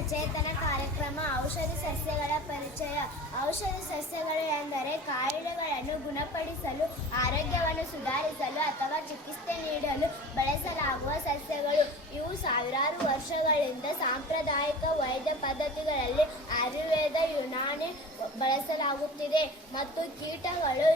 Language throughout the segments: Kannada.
ಸಚೇತನ ಕಾರ್ಯಕ್ರಮ. ಔಷಧಿ ಸಸ್ಯಗಳ ಪರಿಚಯ. ಔಷಧಿ ಸಸ್ಯಗಳು ಎಂದರೆ ಕಾಯಿಲೆಗಳನ್ನು ಗುಣಪಡಿಸಲು, ಆರೋಗ್ಯವನ್ನು ಸುಧಾರಿಸಲು ಅಥವಾ ಚಿಕಿತ್ಸೆ ನೀಡಲು ಬಳಸಲಾಗುವ ಸಸ್ಯಗಳು. ಇವು ಸಾವಿರಾರು ವರ್ಷಗಳಿಂದ ಸಾಂಪ್ರದಾಯಿಕ ವೈದ್ಯ ಪದ್ಧತಿಗಳಲ್ಲಿ ಆಯುರ್ವೇದ, ಯುನಾನಿ ಬಳಸಲಾಗುತ್ತಿದೆ ಮತ್ತು ಕೀಟಗಳು,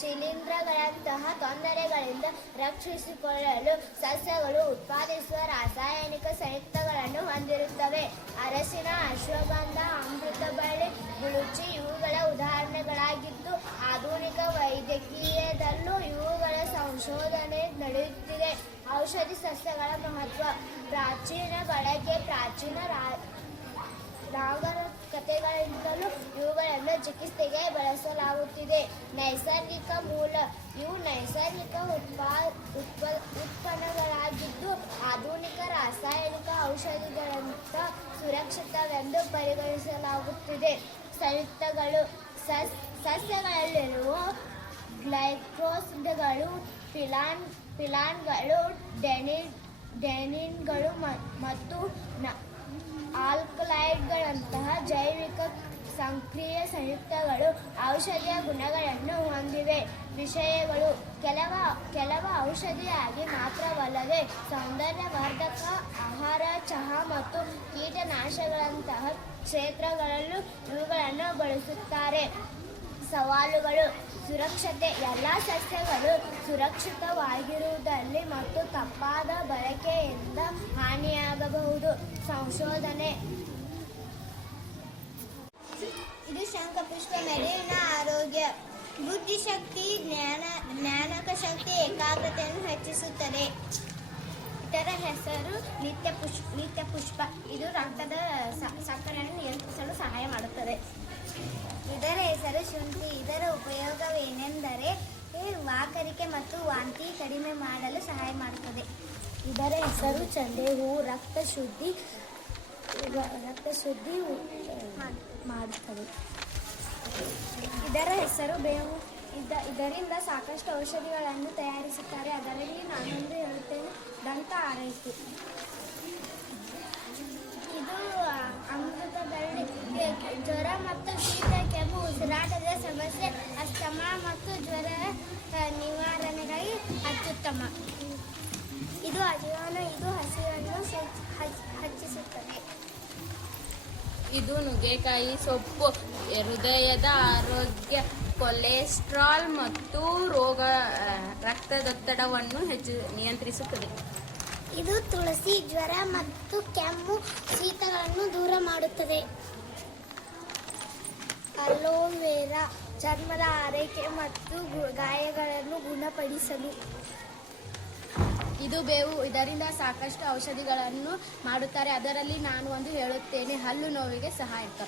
ಶಿಲೀಂಧ್ರಗಳಂತಹ ತೊಂದರೆಗಳಿಂದ ರಕ್ಷಿಸಿಕೊಳ್ಳಲು ಸಸ್ಯಗಳು ಉತ್ಪಾದಿಸುವ ರಾಸಾಯನಿಕ ಸಂಯುಕ್ತಗಳನ್ನು ಹೊಂದಿರುತ್ತವೆ. ಅರಸಿನ, ಅಶ್ವಗಂಧ, ಅಮೃತಬಳ್ಳಿ, ಗುಳುಚಿ ಇವುಗಳ ಉದಾಹರಣೆಗಳಾಗಿದ್ದು, ಆಧುನಿಕ ವೈದ್ಯಕೀಯದಲ್ಲೂ ಇವುಗಳ ಸಂಶೋಧನೆ ನಡೆಯುತ್ತಿದೆ. ಔಷಧಿ ಸಸ್ಯಗಳ ಮಹತ್ವ. ಪ್ರಾಚೀನ ಬಳಕೆ. ಪ್ರಾಚೀನ ನಾಗರಿಕತೆಗಳಿಂದಲೂ ಇವುಗಳನ್ನು ಚಿಕಿತ್ಸೆಗೆ ಬಳಸಲಾಗುತ್ತಿದೆ. ನೈಸರ್ಗಿಕ ಮೂಲ. ಇವು ನೈಸರ್ಗಿಕ ಉತ್ಪನ್ನಗಳಾಗಿದ್ದು, ಆಧುನಿಕ ರಾಸಾಯನಿಕ ಔಷಧಿಗಳಂತ ಸುರಕ್ಷಿತವೆಂದು ಪರಿಗಣಿಸಲಾಗುತ್ತಿದೆ. ಸಂಯುಕ್ತಗಳು. ಸಸ್ಯಗಳಲ್ಲಿರುವ ಗ್ಲೈಕೋಸಿಡ್ಗಳು, ಫಿನಾಲ್ಗಳು, ಡೆನಿನ್ಗಳು ಮತ್ತು ಆಲ್ಕಲಾಯ್ಡ್ಗಳಂತಹ ಜೈವಿಕ ಸಕ್ರಿಯ ಸಂಯುಕ್ತಗಳು ಔಷಧಿಯ ಗುಣಗಳನ್ನು ಹೊಂದಿವೆ. ವಿಷಯಗಳು. ಕೆಲವು ಔಷಧಿಯಾಗಿ ಮಾತ್ರವಲ್ಲದೆ ಸೌಂದರ್ಯವರ್ಧಕ, ಆಹಾರ, ಚಹಾ ಮತ್ತು ಕೀಟನಾಶಕಗಳಂತಹ ಕ್ಷೇತ್ರಗಳಲ್ಲೂ ಇವುಗಳನ್ನು ಬಳಸುತ್ತಾರೆ. ಸವಾಲುಗಳು. ಸುರಕ್ಷತೆ. ಎಲ್ಲ ಸಸ್ಯಗಳು ಸುರಕ್ಷಿತವಾಗಿರುವುದಲ್ಲಿ ಮತ್ತು ತಪ್ಪಾದ ಬಳಕೆಯಿಂದ ಹಾನಿಯಾಗಬಹುದು. ಸಂಶೋಧನೆ. ಇದು ಶಂಖಪುಷ್ಪ ಮೆದುಳಿನ ಆರೋಗ್ಯ, ಬುದ್ಧಿಶಕ್ತಿ, ಜ್ಞಾನಕ ಶಕ್ತಿ, ಏಕಾಗ್ರತೆಯನ್ನು ಹೆಚ್ಚಿಸುತ್ತದೆ. ಇದರ ಹೆಸರು ನಿತ್ಯ ಪುಷ್ಪ. ಇದು ರಕ್ತದ ಸಕ್ಕರೆಯನ್ನು ನಿಯಂತ್ರಿಸಲು ಸಹಾಯ ಮಾಡುತ್ತದೆ. ಇದರ ಹೆಸರು ಶುಂಠಿ. ಇದರ ಉಪಯೋಗವೇನೆಂದರೆ ವಾಕರಿಕೆ ಮತ್ತು ವಾಂತಿ ಕಡಿಮೆ ಮಾಡಲು ಸಹಾಯ ಮಾಡುತ್ತದೆ. ಇದರ ಹೆಸರು ಚಂಡೆ ಹೂ. ರಕ್ತ ಶುದ್ಧಿ ಮಾಡುತ್ತದೆ. ಇದರ ಹೆಸರು ಬೇವು. ಇದರಿಂದ ಸಾಕಷ್ಟು ಔಷಧಿಗಳನ್ನು ತಯಾರಿಸುತ್ತಾರೆ. ಅದರಲ್ಲಿ ನಾನೊಂದು ಹೇಳುತ್ತೇನೆ, ದಂತ ಆರೈಕೆ. ಇದು ಅಮೃತಬಳ್ಳಿ. ಜ್ವರ ಮತ್ತು ಶೀತ, ಕೆಮ್ಮು, ಉಸಿರಾಟದ ಸಮಸ್ಯೆ, ಅಸ್ತಮ ಮತ್ತು ಜ್ವರ ನಿವಾರಣೆಗಾಗಿ ಅತ್ಯುತ್ತಮ. ಇದು ಅಜವಾನ. ಇದು ಹಸಿವನ್ನು ಹೆಚ್ಚಿಸುತ್ತದೆ. ಇದು ನುಗ್ಗೆಕಾಯಿ ಸೊಪ್ಪು. ಹೃದಯದ ಆರೋಗ್ಯ, ಕೊಲೆಸ್ಟ್ರಾಲ್ ಮತ್ತು ರಕ್ತದೊತ್ತಡವನ್ನು ನಿಯಂತ್ರಿಸುತ್ತದೆ. ಇದು ತುಳಸಿ. ಜ್ವರ ಮತ್ತು ಕೆಮ್ಮು, ಶೀತಗಳನ್ನು ದೂರ ಮಾಡುತ್ತದೆ. ಅಲೋವೆರಾ. ಚರ್ಮದ ಆರೈಕೆ ಮತ್ತು ಗಾಯಗಳನ್ನು ಗುಣಪಡಿಸಲು. ಇದು ಬೇವು. ಇದರಿಂದ ಸಾಕಷ್ಟು ಔಷಧಿಗಳನ್ನು ಮಾಡುತ್ತಾರೆ. ಅದರಲ್ಲಿ ನಾನು ಒಂದು ಹೇಳುತ್ತೇನೆ, ಹಲ್ಲು ನೋವಿಗೆ ಸಹಾಯಕ.